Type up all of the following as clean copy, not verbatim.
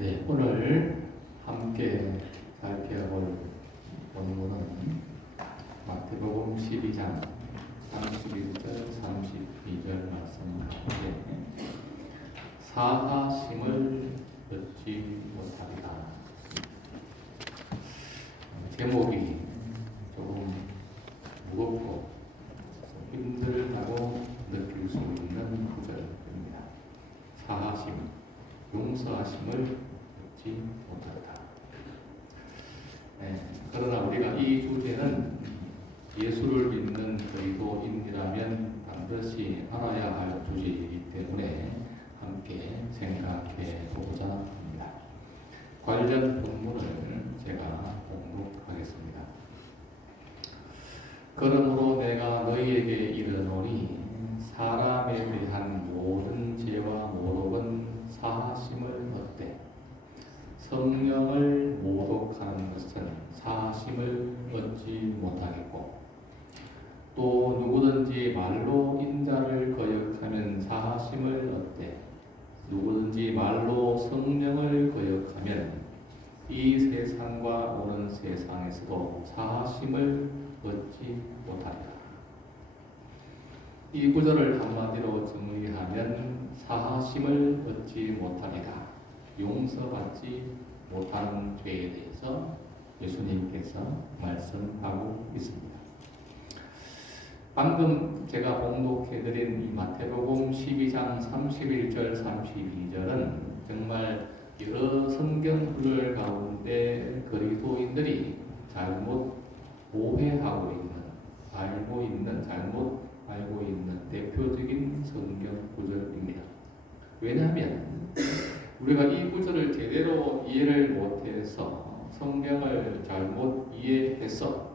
네, 오늘 함께 살펴볼 본문은 마태복음 12장 31절 32절 말씀 가운데 사하심을 얻지 못하리라. 제목이 조금 무겁고 힘들다고 느낄 수 있는 구절입니다. 사하심, 용서하심을 얻지 못하리라. 그러나 우리가 이 주제는 예수를 믿는 그리스도인이라면 반드시 알아야 할 주제이기 때문에 함께 생각해 보고자 합니다. 관련 본문을 제가 공독하겠습니다. 그러므로 내가 너희에게 이르노니 사람에 대한 모든 죄와 모독은 사하심을 얻되 성령을 모독하는 것은 사하심을 얻지 못하겠고 또 누구든지 말로 인자를 거역하면 사하심을 얻되 누구든지 말로 성령을 거역하면 이 세상과 오는 세상에서도 사하심을 얻지 못하리라. 이 구절을 한마디로 정리하면 사하심을 얻지 못하리라, 용서받지 못하는 죄에 대해서 예수님께서 말씀하고 있습니다. 방금 제가 봉독해드린 이 마태복음 12장 31절 32절은 정말 여러 성경 구절 가운데 그리스도인들이 잘못 오해하고 있는, 잘못 알고 있는 대표적인 성경 구절입니다. 왜냐하면 우리가 이 구절을 제대로 이해를 못해서 성경을 잘못 이해해서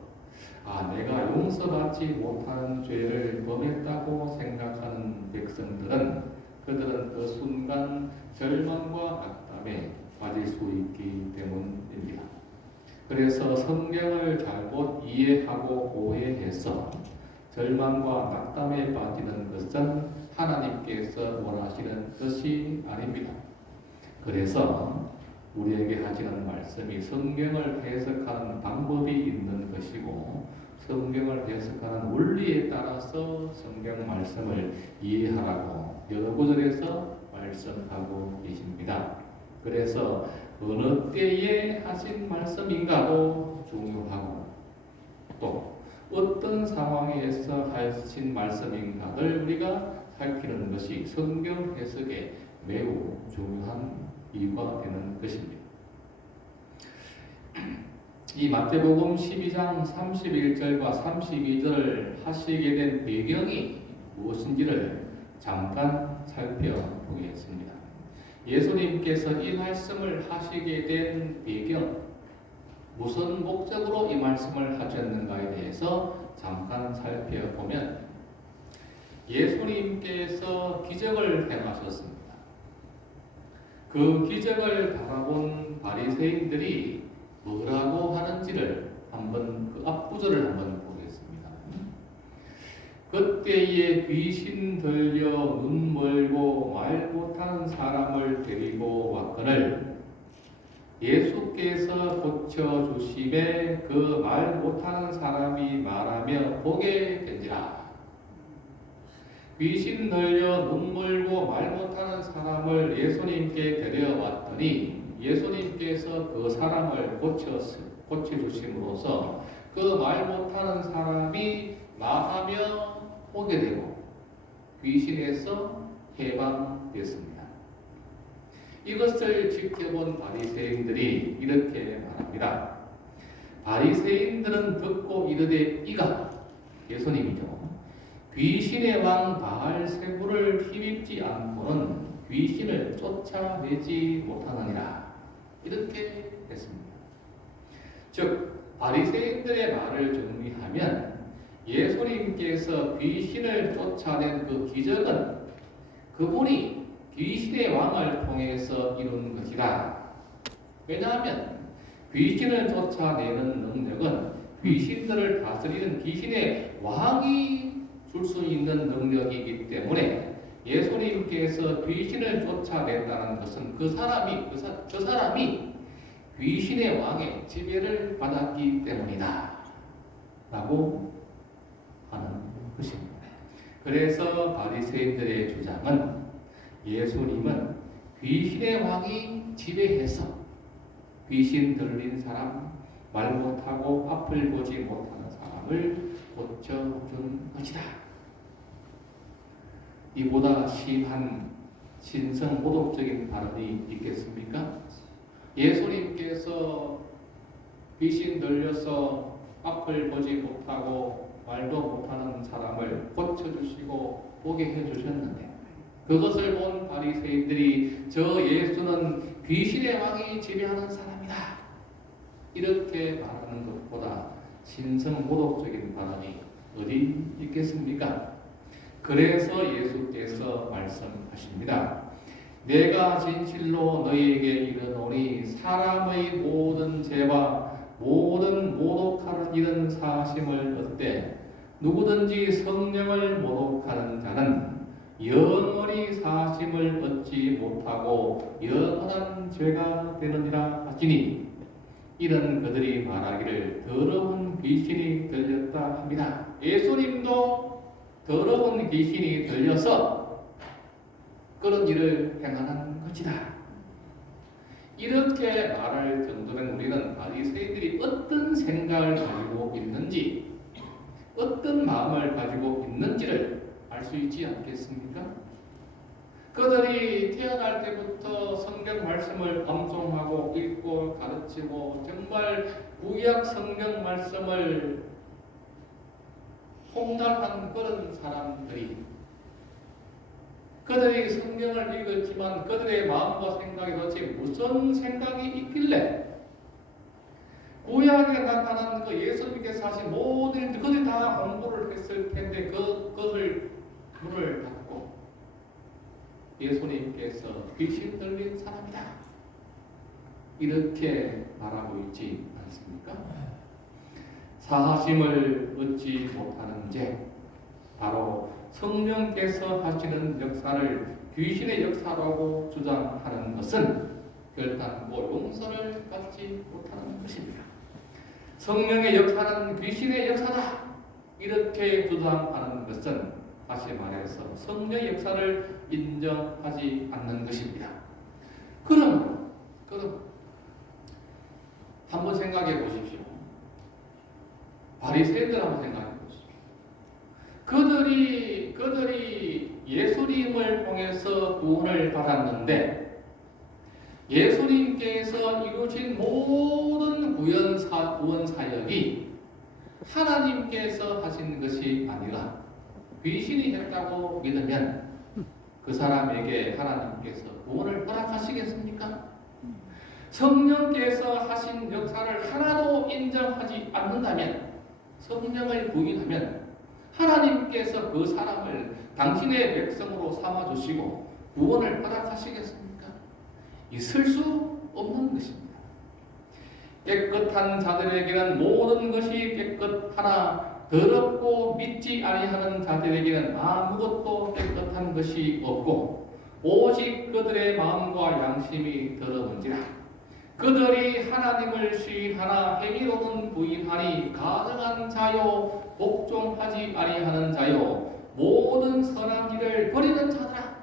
내가 용서받지 못하는 죄를 범했다고 생각하는 백성들은 그들은 그 순간 절망과 악담에 빠질 수 있기 때문입니다. 그래서 성경을 잘못 이해하고 오해해서 절망과 낙담에 빠지는 것은 하나님께서 원하시는 것이 아닙니다. 그래서 우리에게 하시는 말씀이 성경을 해석하는 방법이 있는 것이고 성경을 해석하는 원리에 따라서 성경 말씀을 이해하라고 여러 구절에서 말씀하고 계십니다. 그래서 어느 때에 하신 말씀인가도 중요하고 또 어떤 상황에서 하신 말씀인가를 우리가 살피는 것이 성경 해석에 매우 중요한 이유가 되는 것입니다. 이 마태복음 12장 31절과 32절을 하시게 된 배경이 무엇인지를 잠깐 살펴보겠습니다. 예수님께서 이 말씀을 하시게 된 배경, 무슨 목적으로 이 말씀을 하셨는가에 대해서 잠깐 살펴보면 예수님께서 기적을 행하셨습니다. 그 기적을 바라본 바리새인들이 뭐라고 하는지를 한번 그 앞구절을 한번 보겠습니다. 그때에 귀신 들려 눈 멀고 말 못하는 사람을 데리고 왔거늘 예수께서 고쳐주심에 그 말 못하는 사람이 말하며 보게 된지라. 귀신 들려 눈 멀고 말 못하는 사람을 예수님께 데려왔더니 예수님께서 그 사람을 고쳐주심으로써 그 말 못하는 사람이 말하며 보게 되고 귀신에서 해방됐습니다. 이것을 지켜본 바리새인들이 이렇게 말합니다. 바리새인들은 듣고 이르되 이가 예수님이죠. 귀신의 왕 바알세불을 힘입지 않고는 귀신을 쫓아내지 못하느니라. 이렇게 했습니다. 즉 바리새인들의 말을 정리하면 예수님께서 귀신을 쫓아낸 그 기적은 그분이 귀신의 왕을 통해서 이룬 것이다. 왜냐하면 귀신을 쫓아내는 능력은 귀신들을 다스리는 귀신의 왕이 줄 수 있는 능력이기 때문에 예수님 예수님께서 귀신을 쫓아냈다는 것은 그 사람이 귀신의 왕의 지배를 받았기 때문이다 라고 하는 것입니다. 그래서 바리새인들의 주장은 예수님은 귀신의 왕이 지배해서 귀신 들린 사람, 말 못하고 앞을 보지 못하는 사람을 고쳐준 것이다. 이보다 심한 신성 모독적인 발언이 있겠습니까? 예수님께서 귀신 들려서 앞을 보지 못하고 말도 못하는 사람을 고쳐주시고 보게 해주셨는데 그것을 본 바리새인들이 저 예수는 귀신의 왕이 지배하는 사람이다 이렇게 말하는 것보다 신성 모독적인 발언이 어디 있겠습니까? 그래서 예수께서 말씀하십니다. 내가 진실로 너희에게 이르노니 사람의 모든 죄와 모든 모독하는 일은 사심을 얻되 누구든지 성령을 모독하는 자는 영원히 사심을 얻지 못하고 영원한 죄가 되느니라 하시니 이런 그들이 말하기를 더러운 귀신이 들렸다 합니다. 예수님도 더러운 귀신이 들려서 그런 일을 행하는 것이다. 이렇게 말할 정도면 우리는 바리새인들이 어떤 생각을 가지고 있는지 어떤 마음을 가지고 있는지를 알 수 있지 않겠습니까? 그들이 태어날 때부터 성경 말씀을 암송하고 읽고 가르치고 정말 구약 성경 말씀을 통달한 그런 사람들이 그들이 성경을 읽었지만 그들의 마음과 생각이 도대체 무슨 생각이 있길래 구약에 나타난 그 예수님께서 하신 모든 일들 그들이 다 공부를 했을 텐데 그것을 문을 닫고 예수님께서 귀신 들린 사람이다 이렇게 말하고 있지 않습니까? 사하심을 얻지 못하는 죄 바로 성령께서 하시는 역사를 귀신의 역사라고 주장하는 것은 결단코 용서를 받지 못하는 것입니다. 성령의 역사는 귀신의 역사다 이렇게 주장하는 것은 다시 말해서 성령의 역사를 인정하지 않는 것입니다. 그럼 한번 생각해 보십시오. 바리새인들 한번 생각해 보십시오. 그들이 예수님을 통해서 구원을 받았는데 예수님께서 이루신 모든 구원 사역이 하나님께서 하신 것이 아니라 귀신이 했다고 믿으면 그 사람에게 하나님께서 구원을 허락하시겠습니까? 성령께서 하신 역사를 하나도 인정하지 않는다면 성령을 부인하면 하나님께서 그 사람을 당신의 백성으로 삼아주시고 구원을 허락하시겠습니까? 있을 수 없는 것입니다. 깨끗한 자들에게는 모든 것이 깨끗하나 더럽고 믿지 아니하는 자들에게는 아무것도 깨끗한 것이 없고 오직 그들의 마음과 양심이 더러운지라 그들이 하나님을 시인하나 행위로는 부인하니 가증한 자요 복종하지 아니하는 자요 모든 선한 일을 버리는 자들아.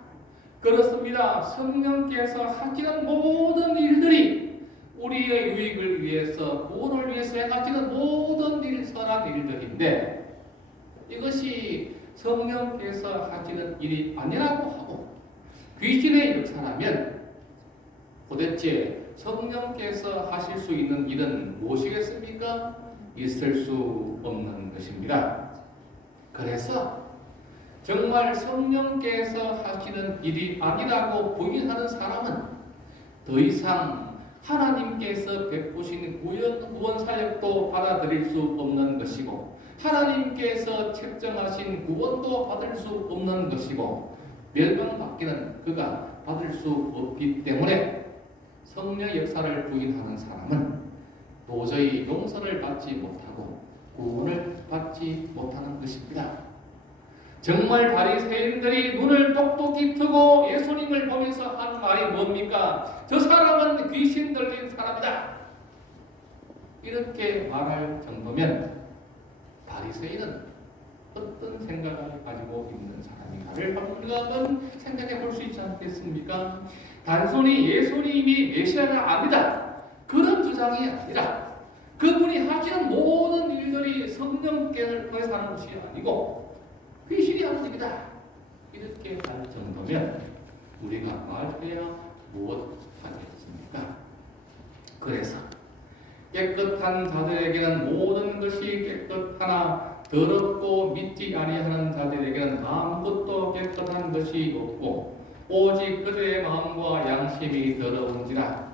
그렇습니다. 성령께서 하시는 모든 일들이 우리의 유익을 위해서 구원을 위해서 행하시는 모든 일 선한 일들인데 이것이 성령께서 하시는 일이 아니라고 하고 귀신의 역사라면 도대체 성령께서 하실 수 있는 일은 무엇이겠습니까? 있을 수 없는 것입니다. 그래서 정말 성령께서 하시는 일이 아니라고 부인하는 사람은 더 이상 하나님께서 베푸신 구원 사역도 받아들일 수 없는 것이고 하나님께서 책정하신 구원도 받을 수 없는 것이고 멸망받기는 그가 받을 수 없기 때문에 성령의 역사를 부인하는 사람은 도저히 용서를 받지 못하고 구원을 받지 못하는 것입니다. 정말 바리새인들이 눈을 똑똑히 뜨고 예수님을 보면서 하는 말이 뭡니까? 저 사람은 귀신 들린 사람이다. 이렇게 말할 정도면 바리새인은 어떤 생각을 가지고 있는 사람인가를 우리가 한번 생각해 볼 수 있지 않겠습니까? 단순히 예수님이 메시아가 아니다, 그런 주장이 아니라 그분이 하시는 모든 일들이 성령께를 통해서 하는 것이 아니고 귀신이 하는 일이다, 이렇게 할 정도면 우리가 말해야 무엇 하겠습니까? 그래서 깨끗한 자들에게는 모든 것이 깨끗하나 더럽고 믿지 아니하는 자들에게는 아무것도 깨끗한 것이 없고 오직 그들의 마음과 양심이 더러운지라.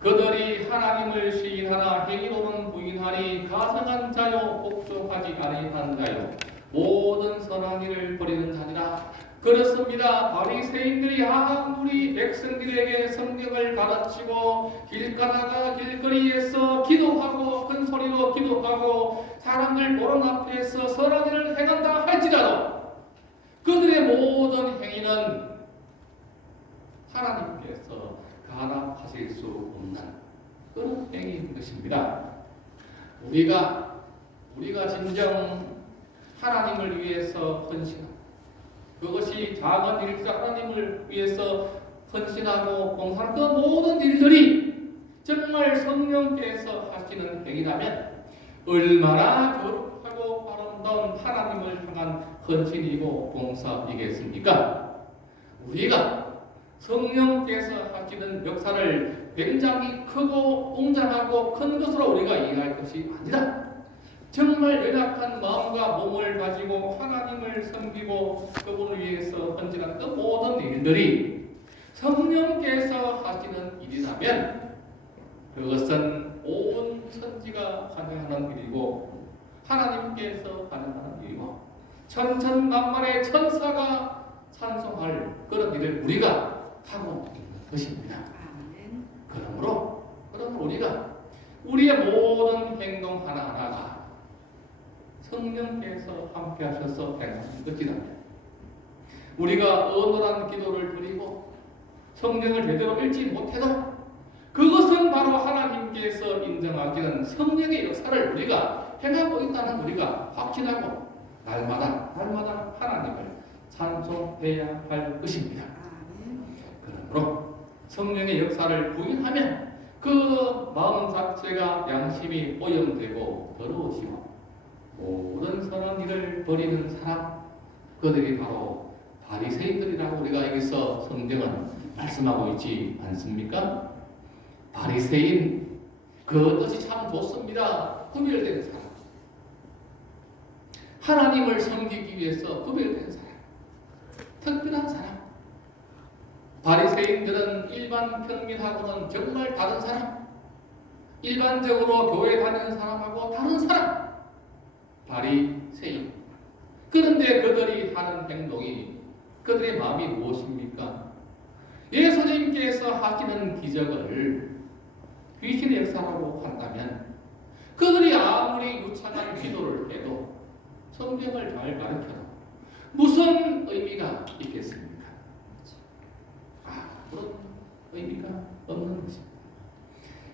그들이 하나님을 시인하나 행위로는 부인하니 가증한 자요 복종하지 아니한 자요 모든 선한 일을 버리는 자니라. 그렇습니다. 바리새인들이 아무리 백성들에게 성경을 가르치고 길 가다가 길거리에서 기도하고 큰 소리로 기도하고 사람들 보는 앞에서 선한 일을 행한다 할지라도 그들의 모든 행위는 하나님께서 간합하실 수 없는 그런 행위인 것입니다. 우리가 진정 하나님을 위해서 헌신하고 그것이 작은 일도 하나님을 위해서 헌신하고 봉사하는 그 모든 일들이 정말 성령께서 하시는 행위라면 얼마나 거룩하고 아름다운 하나님을 향한 헌신이고 봉사이겠습니까? 우리가 성령께서 하시는 역사를 굉장히 크고 웅장하고 큰 것으로 우리가 이해할 것이 아니라 정말 연약한 마음과 몸을 가지고 하나님을 섬기고 그분을 위해서 헌신하는 그 모든 일들이 성령께서 하시는 일이라면 그것은 온 천지가 환영하는 일이고 하나님께서 환영하는 일이고 천천만만의 천사가 찬송할 그런 일을 우리가 하고 있는 것입니다. 그러므로 우리가 우리의 모든 행동 하나하나가 성령께서 함께 하셔서 행하는 것이라면 우리가 언어란 기도를 드리고 성경을 제대로 읽지 못해도 그것은 바로 하나님께서 인정하시는 성령의 역사를 우리가 행하고 있다는 우리가 확신하고 날마다 하나님을 찬송해야 할 것입니다. 그러므로 성령의 역사를 부인하면 그 마음 자체가 양심이 오염되고 더러워지고 모든 선한 일을 버리는 사람, 그들이 바로 바리새인들이라고 우리가 여기서 성경은 말씀하고 있지 않습니까? 바리새인, 그 뜻이 참 좋습니다. 구별된 사람, 하나님을 섬기기 위해서 구별된 사람, 특별한 사람. 바리새인들은 일반 평민하고는 정말 다른 사람, 일반적으로 교회 다니는 사람하고 다른 사람, 바리새인. 그런데 그들이 하는 행동이, 그들의 마음이 무엇입니까? 예수님께서 하시는 기적을 귀신의 역사라고 한다면 그들이 아무리 유창한 기도를 해도 성경을 잘 가르쳐도 무슨 의미가 있겠습니까? 그런 의미가 없는 것입니다.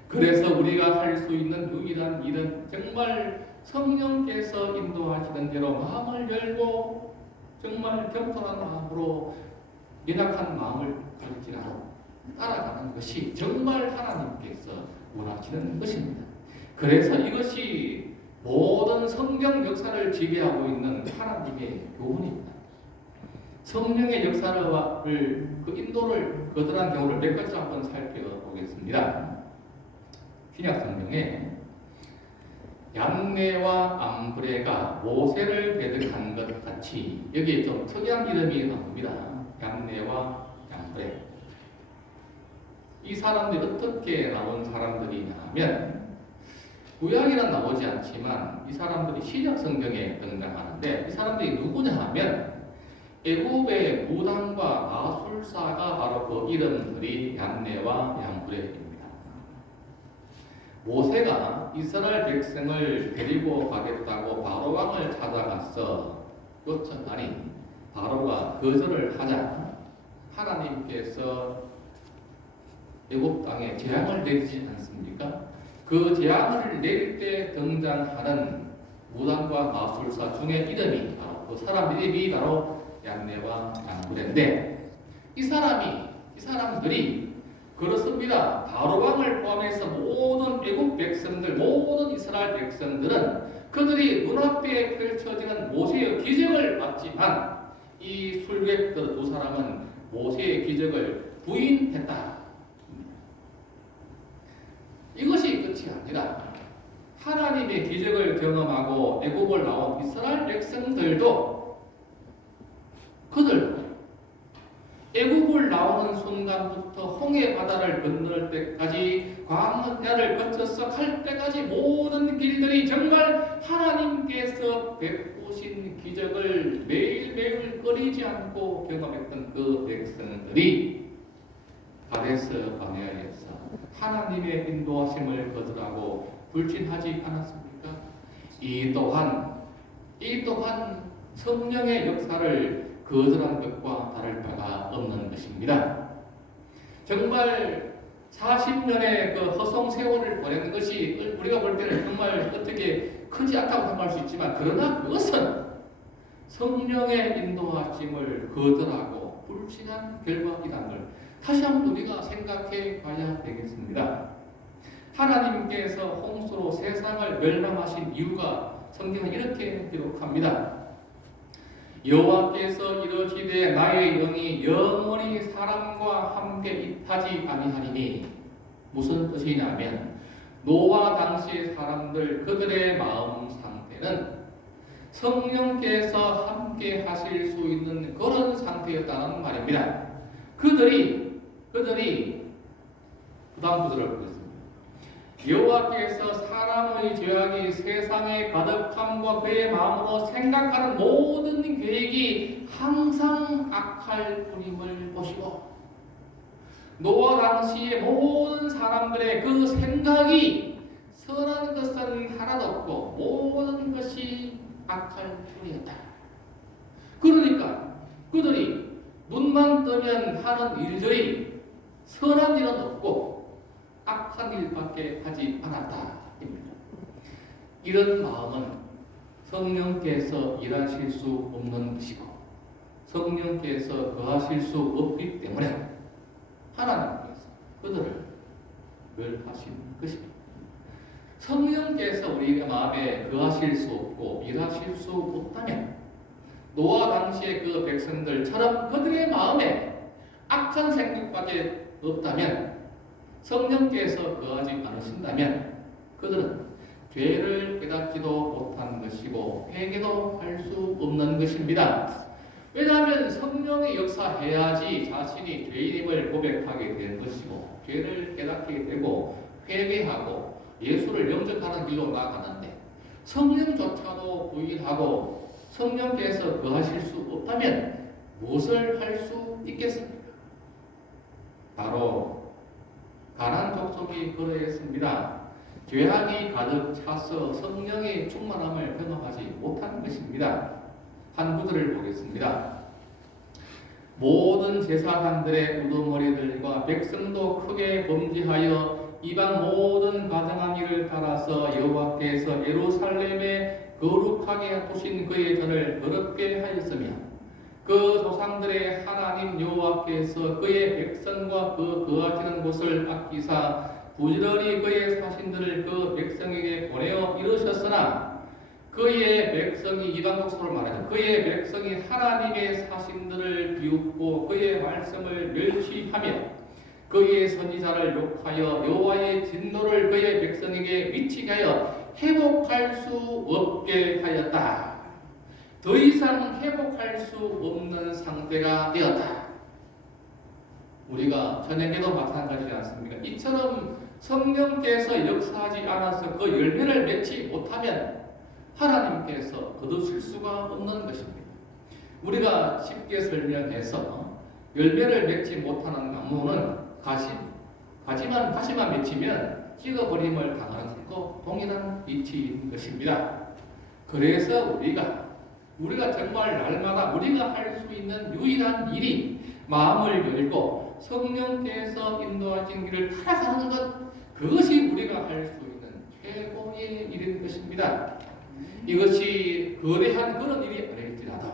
그래서 우리가 할 수 있는 유일한 일은 정말 성령께서 인도하시는 대로 마음을 열고 정말 겸손한 마음으로 연약한 마음을 가르치라고 따라가는 것이 정말 하나님께서 원하시는 것입니다. 그래서 이것이 모든 성경 역사를 지배하고 있는 하나님의 교훈입니다. 성령의 역사를 그 인도를 거듭한 경우를 몇 가지 한번 살펴보겠습니다. 신약 성경에 얀네와 암브레가 모세를 배득한 것 같이 여기에 좀 특이한 이름이 나옵니다. 얀네와 암브레. 이 사람들이 어떻게 나온 사람들이냐 하면 구약에는 나오지 않지만 이 사람들이 신약 성경에 등장하는데 이 사람들이 누구냐 하면 애굽의 무당과 마술사가 바로 그 이름들이 얀네와 얀브레입니다. 모세가 이스라엘 백성을 데리고 가겠다고 바로 왕을 찾아가서 요청하니 바로가 거절을 하자 하나님께서 애굽 땅에 재앙을 내리지 않습니까? 그 재앙을 내릴 때 등장하는 무당과 마술사 중에 이름이 바로 그 사람 이름이 바로 얀네와 얀구레인데 이 사람들이 그렇습니다. 바로왕을 포함해서 모든 애굽 백성들, 모든 이스라엘 백성들은 그들이 눈앞에 펼쳐지는 모세의 기적을 봤지만 이 술객들 두 사람은 모세의 기적을 부인했다. 이것이 끝이 아니라 하나님의 기적을 경험하고 애굽을 나온 이스라엘 백성들도 그들도 애굽을 나오는 순간부터 홍해 바다를 건널 때까지 광야를 거쳐서 갈 때까지 모든 길들이 정말 하나님께서 베푸신 기적을 매일매일 끊이지 않고 경험했던 그 백성들이 가데스 바네아에서 하나님의 인도하심을 거절하고 불신하지 않았습니까? 이 또한 성령의 역사를 거절한 것과 다를 바가 없는 것입니다. 정말 40년의 그 허송 세월을 보내는 것이 우리가 볼 때는 정말 어떻게 크지 않다고 생각할 수 있지만 그러나 그것은 성령의 인도하심을 거절하고 불신한 결과이라는 걸 다시 한번 우리가 생각해 봐야 되겠습니다. 하나님께서 홍수로 세상을 멸망하신 이유가 성경은 이렇게 기록합니다. 여호와께서 이르시되 나의 영이 영원히 사람과 함께 있하지 아니하리니 무슨 뜻이냐면 노아 당시의 사람들 그들의 마음 상태는 성령께서 함께 하실 수 있는 그런 상태였다는 말입니다. 그들이 그 다음 구절을 보겠습니다. 여호와께서 사람의 죄악이 세상에 가득함과 그의 마음으로 생각하는 모든 계획이 항상 악할 뿐임을 보시고 노아 당시의 모든 사람들의 그 생각이 선한 것은 하나도 없고 모든 것이 악할 뿐이었다. 그러니까 그들이 눈만 뜨면 하는 일들이 선한 일은 없고 악한 일밖에 하지 않았다. 이런 마음은 성령께서 일하실 수 없는 것이고 성령께서 거하실 수 없기 때문에 하나님께서 그들을 멸하신 것입니다. 성령께서 우리 마음에 거하실 수 없고 일하실 수 없다면 노아 당시의 그 백성들처럼 그들의 마음에 악한 생각밖에 없다면 성령께서 거하지 않으신다면 그들은 죄를 깨닫지도 못한 것이고 회개도 할 수 없는 것입니다. 왜냐하면 성령의 역사해야지 자신이 죄인임을 고백하게 되는 것이고 죄를 깨닫게 되고 회개하고 예수를 영접하는 길로 나아가는데 성령조차도 부인하고 성령께서 거하실 수 없다면 무엇을 할 수 있겠습니까? 바로 가나안 족속이 그러했습니다. 죄악이 가득 차서 성령의 충만함을 경험하지 못한 것입니다. 한 구절을 보겠습니다. 모든 제사장들의 우두머리들과 백성도 크게 범죄하여 이방 모든 가정한 일을 따라서 여호와께서 예루살렘에 거룩하게 두신 그의 전을 더럽게 하였으며 그 조상들의 하나님 여호와께서 그의 백성과 그 거하시는 곳을 아끼사 부지런히 그의 사신들을 그 백성에게 보내어 이루셨으나 그의 백성이 이방 족속을 말하죠. 그의 백성이 하나님의 사신들을 비웃고 그의 말씀을 멸시하며 그의 선지자를 욕하여 여호와의 진노를 그의 백성에게 미치게 하여 회복할 수 없게 하였다. 더 이상 회복할 수 없는 상태가 되었다. 우리가 저녁에도 마찬가지지 않습니까? 이처럼 성령께서 역사하지 않아서 그 열매를 맺지 못하면 하나님께서 거두실 수가 없는 것입니다. 우리가 쉽게 설명해서 열매를 맺지 못하는 나무는 가지만 맺히면 찍어버림을 당하는 것과 동일한 이치인 것입니다. 그래서 우리가 우리가 정말 날마다 우리가 할 수 있는 유일한 일이 마음을 열고 성령께서 인도하신 길을 따라가는 것, 그것이 우리가 할 수 있는 최고의 일인 것입니다. 이것이 거대한 그런 일이 아닐지라도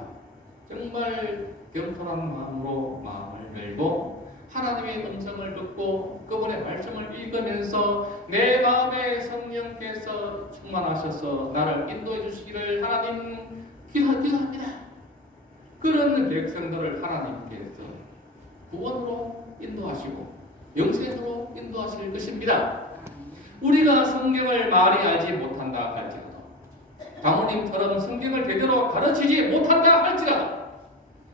정말 겸손한 마음으로 마음을 열고 하나님의 음성을 듣고 그분의 말씀을 읽으면서 내 마음에 성령께서 충만하셔서 나를 인도해 주시기를 하나님 기도합니다. 그런 백성들을 하나님께서 구원으로 인도하시고 영생으로 인도하실 것입니다. 우리가 성경을 많이 알지 못한다 할지라도, 장로님처럼 성경을 제대로 가르치지 못한다 할지라도,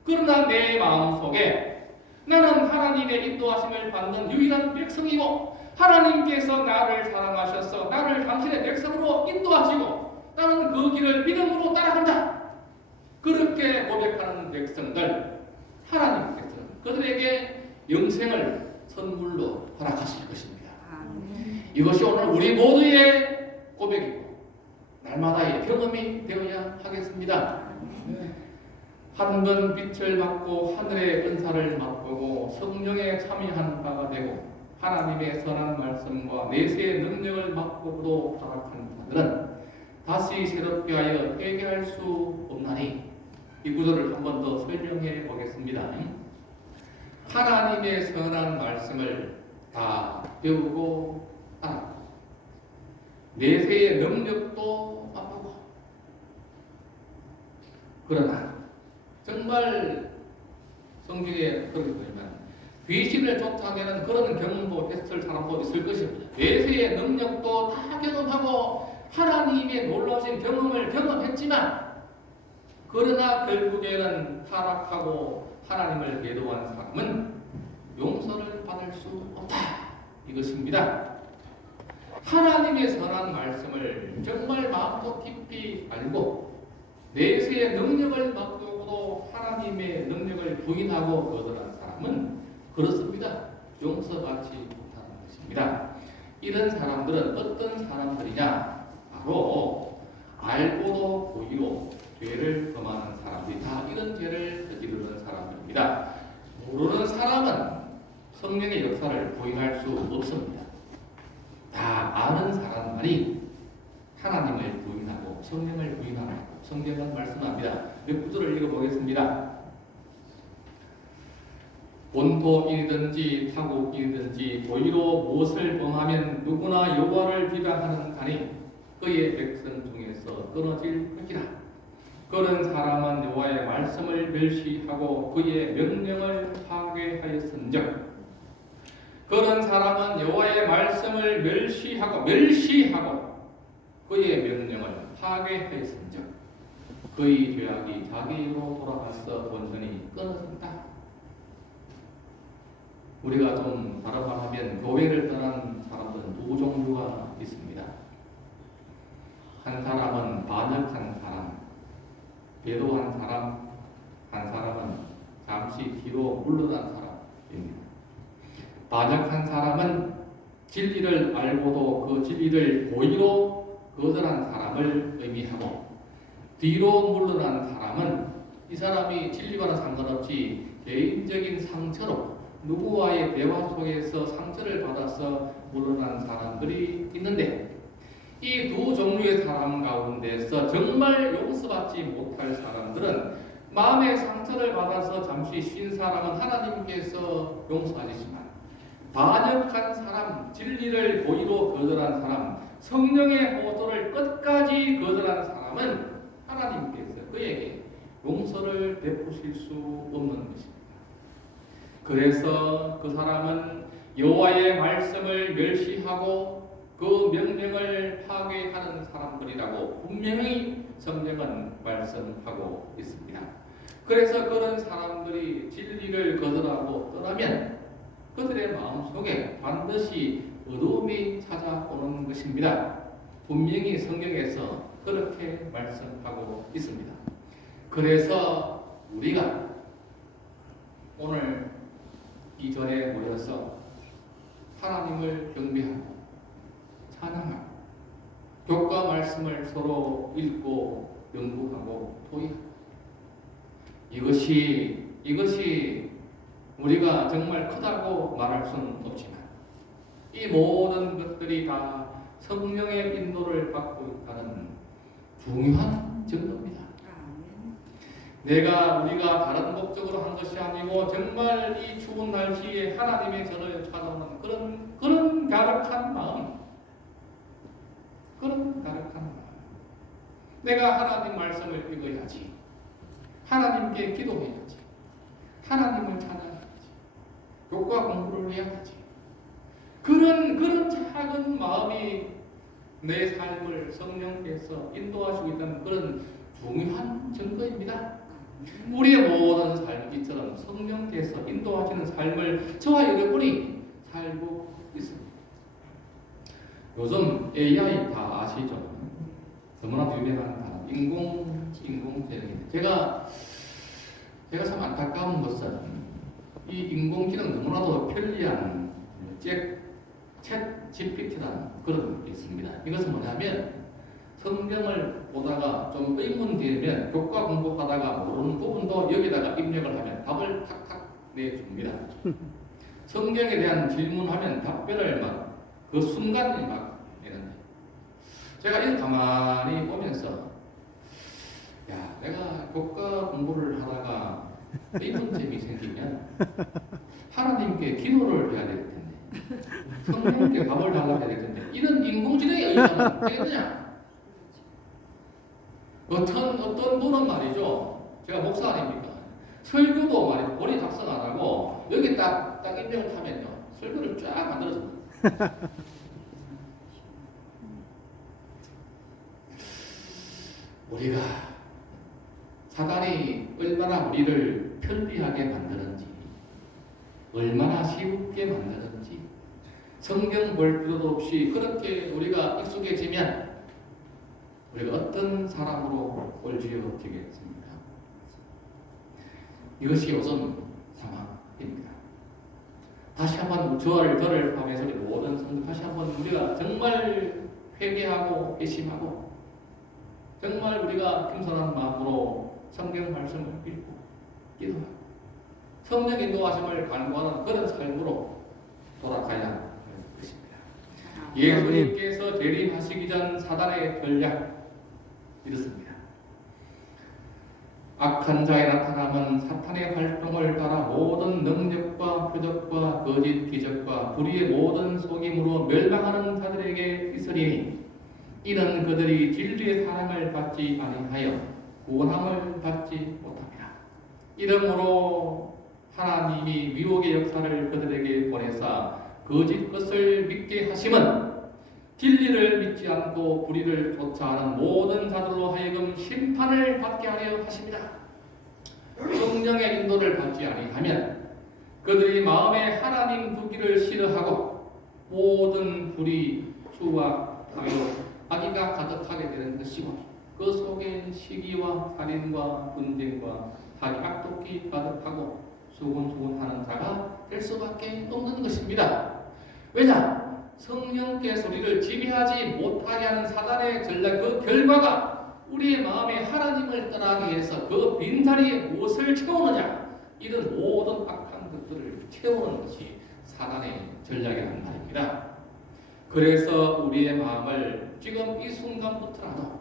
그러나 내 마음속에 나는 하나님의 인도하심을 받는 유일한 백성이고 하나님께서 나를 사랑하셔서 나를 당신의 백성으로 인도하시고 나는 그 길을 믿음으로 따라간다. 그렇게 고백하는 백성들, 하나님께서 그들에게 영생을 선물로 허락하실 것입니다. 이것이 오늘 우리 모두의 고백이고 날마다의 경험이 되어야 하겠습니다. 한 번 빛을 받고 하늘의 은사를 맛보고 성령에 참여한 바가 되고 하나님의 선한 말씀과 내세의 능력을 맛보고도 타락한 자들은 다시 새롭게 하여 회개할 수 없나니, 이 구절을 한 번 더 설명해 보겠습니다. 하나님의 선한 말씀을 다 배우고 알았고 내세의 능력도 맛보고, 그러나 정말 성경에 그렇게 보면 귀신을 쫓아내는 그런 경험도 했을 사람도 있을 것입니다. 내세의 능력도 다 경험하고 하나님의 놀라우신 경험을 경험했지만 그러나 결국에는 타락하고 하나님을 배도한 사람은 용서를 받을 수 없다. 이것입니다. 하나님의 선한 말씀을 정말 마음속 깊이 알고 내세의 능력을 맛보고도 하나님의 능력을 부인하고 거절한 사람은 그렇습니다. 용서받지 못하는 것입니다. 이런 사람들은 어떤 사람들이냐? 바로 알고도 고의로 죄를 범하는 사람들이 다 이런 죄를 저지르는 사람들입니다. 모르는 사람은 성령의 역사를 부인할 수 없습니다. 다 아는 사람만이 하나님을 부인하고 성령을 부인하고 성경은 말씀합니다. 몇 구절을 읽어보겠습니다. 본토인이든지 타국인이든지 고의로 무엇을 범하면 누구나 여호와를 비방하는 자니 그의 백성 중에서 끊어질 것이라. 그런 사람은 여호와의 말씀을 멸시하고 그의 명령을 파괴하였은즉, 그런 사람은 여호와의 말씀을 멸시하고 그의 명령을 파괴하였은즉 그의 죄악이 자기로 돌아가서 온전히 끊어진다. 우리가 좀 다른 말하면 교회를 떠난 사람들은 두 종류가 있습니다. 한 사람은 반역한 사람, 배도한 사람, 한 사람은 잠시 뒤로 물러난 사람입니다. 반역한 사람은 진리를 알고도 그 진리를 고의로 거절한 사람을 의미하고, 뒤로 물러난 사람은 이 사람이 진리와는 상관없이 개인적인 상처로 누구와의 대화 속에서 상처를 받아서 물러난 사람들이 있는데, 이 두 종류의 사람 가운데서 정말 용서받지 못할 사람들은 마음의 상처를 받아서 잠시 쉰 사람은 하나님께서 용서하시지만, 반역한 사람, 진리를 고의로 거절한 사람, 성령의 호소를 끝까지 거절한 사람은 하나님께서 그에게 용서를 베푸실 수 없는 것입니다. 그래서 그 사람은 여호와의 말씀을 멸시하고 그 명령을 파괴하는 사람들이라고 분명히 성경은 말씀하고 있습니다. 그래서 그런 사람들이 진리를 거절하고 떠나면 그들의 마음속에 반드시 어두움이 찾아오는 것입니다. 분명히 성경에서 그렇게 말씀하고 있습니다. 그래서 우리가 오늘 이 절에 모여서 하나님을 경배하고 찬양하고 교과 말씀을 서로 읽고 연구하고 토의하고 이것이 우리가 정말 크다고 말할 수는 없지만 이 모든 것들이 다 성령의 인도를 받고 있다는 중요한 증거입니다. 우리가 다른 목적으로 한 것이 아니고 정말 이 추운 날씨에 하나님의 전을 찾아오는 그런 가득한 마음, 내가 하나님 말씀을 읽어야지, 하나님께 기도해야지, 하나님을 찬양해야지, 교과 공부를 해야지. 그런 작은 마음이 내 삶을 성령께서 인도하시고 있다는 그런 중요한 증거입니다. 우리의 모든 삶이 이처럼 성령께서 인도하시는 삶을 저와 여러분이 살고 있습니다. 요즘 AI 다 아시죠? 너무나도 유명한 단어 인공지능입니다. 제가 참 안타까운 것은 이 인공지능 너무나도 편리한 챗 GPT라는 그런 게 있습니다. 이것은 뭐냐면 성경을 보다가 좀 의문되면 교과 공부하다가 모르는 부분도 여기다가 입력을 하면 답을 탁탁 내줍니다. 성경에 대한 질문하면 답변을 막 그 순간에 막 내는데 제가 이걸 가만히 보면서 내가 교과 공부를 하다가 의문점이 생기면 하나님께 기도를 해야 될 텐데 성령께 답을 달라고 해야 될 텐데 이런 인공지능에 의하면 되겠느냐? 어떤 분은 말이죠. 제가 목사 아닙니까? 설교도 말이죠. 본인 작성 안 하고 여기 딱 입력을 하면요. 설교를 쫙 만들어줍니다. 우리가 사단이 얼마나 우리를 편리하게 만드는지, 얼마나 쉽게 만드는지, 성경 볼 필요도 없이 그렇게 우리가 익숙해지면 우리가 어떤 사람으로 꼴지어지겠습니까? 이것이 요즘 상황입니다. 다시 한번 저를 하면서 우리 모든 성도 다시 한번 우리가 정말 회개하고 회심하고 정말 우리가 겸손한 마음으로 성경 말씀을 읽고 기도하고 성령 인도하심을 간구하는 그런 삶으로 돌아가야 할 것입니다. 예수님께서 재림하시기 전 사단의 전략 이렇습니다. 악한 자의 나타남은 사탄의 활동을 따라 모든 능력과 표적과 거짓 기적과 불의의 모든 속임으로 멸망하는 자들에게 있으리니 이는 그들이 진리의 사랑을 받지 아니하여 구원함을 받지 못합니다. 이러므로 하나님이 미혹의 역사를 그들에게 보내사 거짓 것을 믿게 하심은 진리를 믿지 않고 불의를 쫓아하는 모든 자들로 하여금 심판을 받게 하려 하십니다. 성령의 인도를 받지 아니하면 그들이 마음에 하나님 두기를 싫어하고 모든 불의, 수와 불의로 악의가 가득하게 되는 것이고 그 속에 시기와 살인과 분쟁과 사기 악독이 가득하고 수군수군하는 자가 될 수밖에 없는 것입니다. 왜냐? 성령께서 우리를 지배하지 못하게 하는 사단의 전략 그 결과가 우리의 마음에 하나님을 떠나게 해서 그 빈자리에 무엇을 채우느냐? 이런 모든 악한 것들을 채우는 것이 사단의 전략이라는 말입니다. 그래서 우리의 마음을 지금 이 순간부터라도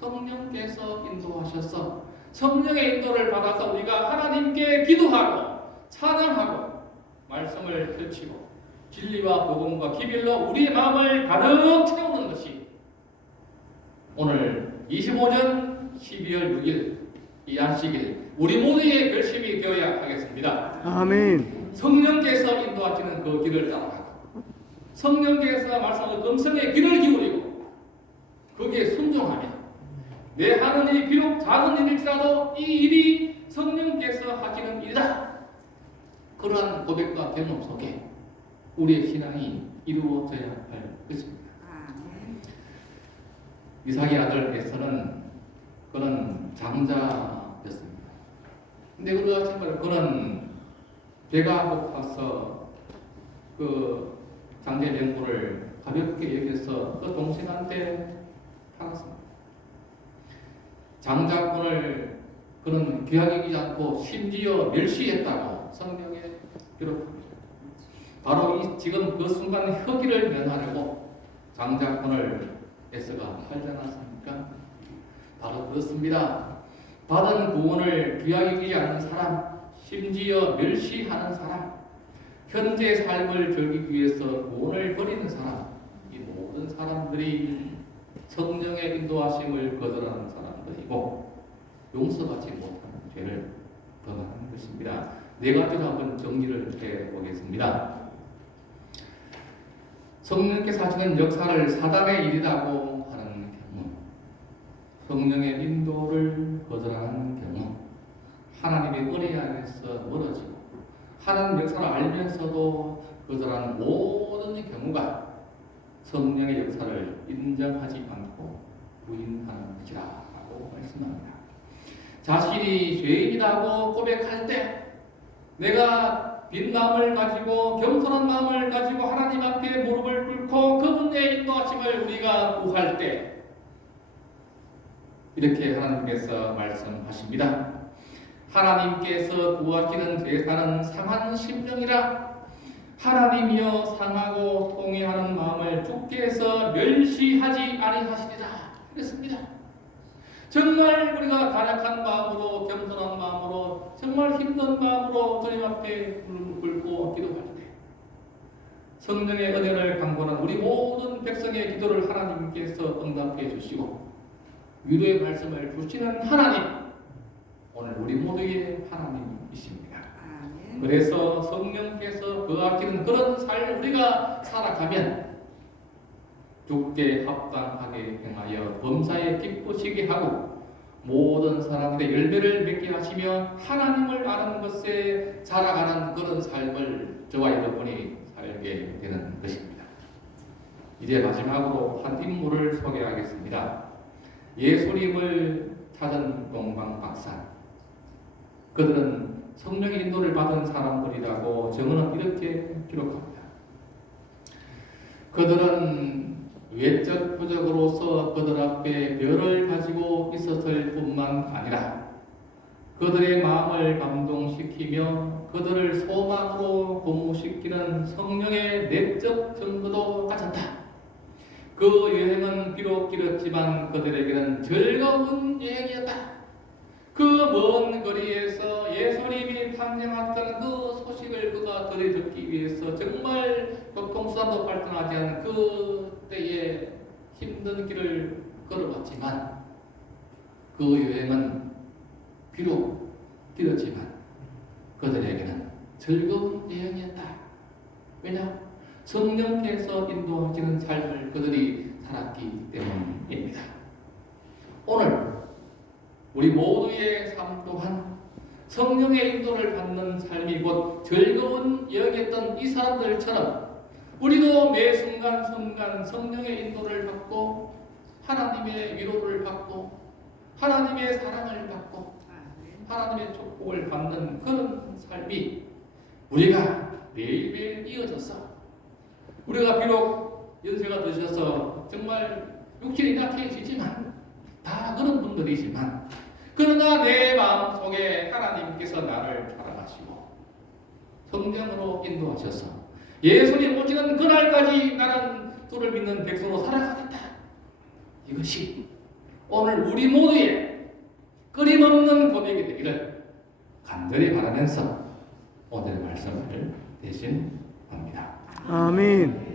성령께서 인도하셔서 성령의 인도를 받아서 우리가 하나님께 기도하고 찬양하고 말씀을 펼치고 진리와 복음과 기별로 우리의 마음을 가득 채우는 것이 오늘 25년 12월 6일 이 안식일 우리 모두의 결심이 되어야 하겠습니다. 아멘. 성령께서 인도하시는 그 길을 따라가고 성령께서 말씀하신 음성의 귀를 기울이고 거기에 순종하며 내 하는 일이 비록 작은 일일지라도 이 일이 성령께서 하시는 일이다. 그러한 고백과 경험 속에 우리의 신앙이 이루어져야 할 것입니다. 이삭의 아들 에서는 그는 장자였습니다. 근데 그는 배가 고파서 그 장자 명부를 가볍게 여겨서 그 동생한테 팔았습니다. 장자권을 그는 귀하게 여기지 않고 심지어 멸시했다고 성경에 기록합니다. 바로 지금 그 순간 흑기를 면하려고 장자권을 에서가 팔지 않았습니까? 바로 그렇습니다. 받은 구원을 귀하게 여기지 않는 사람, 심지어 멸시하는 사람, 현재 삶을 즐기기 위해서 구원을 버리는 사람, 이 모든 사람들이 성령의 인도하심을 거절하는 사람들이고 용서받지 못하는 죄를 범하는 것입니다. 네 가지로 한번 정리를 해보겠습니다. 성령께서 하시는 역사를 사단의 일이라고 하는 경우, 성령의 인도를 거절하는 경우, 하나님의 은혜 안에서 멀어지고 하나님 역사를 알면서도 거절하는 모든 경우가 성령의 역사를 인정하지 않고 부인하는 것이라고 말씀합니다. 자신이 죄인이라고 고백할 때 내가 빈 마음을 가지고 겸손한 마음을 가지고 하나님 앞에 무릎을 꿇고 그분의 인도하심을 우리가 구할 때 이렇게 하나님께서 말씀하십니다. 하나님께서 구하시는 제사는 상한 심령이라 하나님이여 상하고 통회하는 마음을 주께서 멸시하지 아니하시리라 그랬습니다. 정말 우리가 간약한 마음으로 겸손한 마음으로 정말 힘든 마음으로 주님 앞에 무릎을 꿇고 기도할 때 성령의 은혜를 강구하는 우리 모든 백성의 기도를 하나님께서 응답해 주시고 위로의 말씀을 주시는 하나님, 오늘 우리 모두의 하나님이십니다. 그래서 성령께서 거하시는 그런 삶을 우리가 살아가면 주께 합당하게 행하여 범사에 기쁘시게 하고 모든 사람들의 열매를 맺게 하시며 하나님을 아는 것에 자라가는 그런 삶을 저와 여러분이 살게 되는 것입니다. 이제 마지막으로 한 인물을 소개하겠습니다. 예수님을 찾은 동방 박사. 그들은 성령의 인도를 받은 사람들이라고 정언은 이렇게 기록합니다. 그들은 외적 부적으로서 그들 앞에 별을 가지고 있었을 뿐만 아니라 그들의 마음을 감동시키며 그들을 소망으로 고무시키는 성령의 내적 증거도 가졌다. 그 여행은 비록 길었지만 그들에게는 즐거운 여행이었다. 그 먼 거리에서 예수님이 탄생하셨다는 그 소식을 그가 들이 위해서 정말 교통수단도 발전하지 않은 그때에 힘든 길을 걸어봤지만 그 여행은 비록 길었지만 그들에게는 즐거운 여행이었다. 왜냐? 성령께서 인도하시는 삶을 그들이 살았기 때문입니다. 오늘 우리 모두의 삶 또한 성령의 인도를 받는 삶이 곧 즐거운 여행이었던 이 사람들처럼 우리도 매 순간순간 성령의 인도를 받고 하나님의 위로를 받고 하나님의 사랑을 받고 하나님의 축복을 받는 그런 삶이 우리가 매일매일 이어져서 우리가 비록 연세가 드셔서 정말 육신이 약해지지만 다 그런 분들이지만 그러나 내 마음속에 하나님께서 나를 사랑하시고 성령으로 인도하셔서 예수님 오시는 그날까지 나는 주를 믿는 백성으로 살아가겠다. 이것이 오늘 우리 모두의 끊임없는 고백이 되기를 간절히 바라면서 오늘 말씀을 대신합니다. 아멘.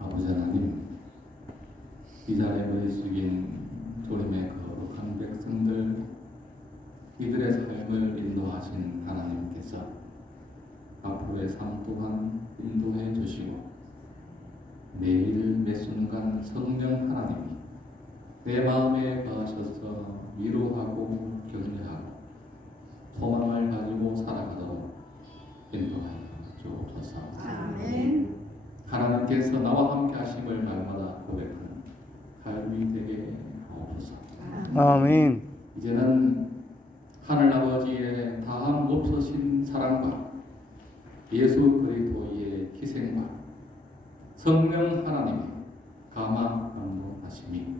아버지 하나님, 이 자리에 머리 숙인 주님의 거룩한 백성들, 이들의 삶을 인도하신 하나님께서 앞으로의 삶 또한 인도해 주시고 매일 매 순간 성령 하나님이 내 마음에 거하셔서 위로하고 격려하고 소망을 가지고 살아가도록 인도하여 주옵소서. 아멘. 하나님께서 나와 함께 하심을 날마다 고백하는 삶이 되게 하옵소서. 아멘. 이제는 하늘아버지의 다함 없으신 사랑과 예수 그리스도의 희생과 성령 하나님의 감화 감동하심이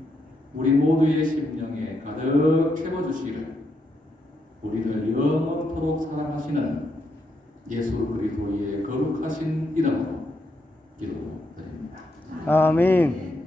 우리 모두의 심령에 가득 채워주시기를 우리를 영원토록 사랑하시는 예수 그리스도의 거룩하신 이름으로 기도드립니다. 아멘.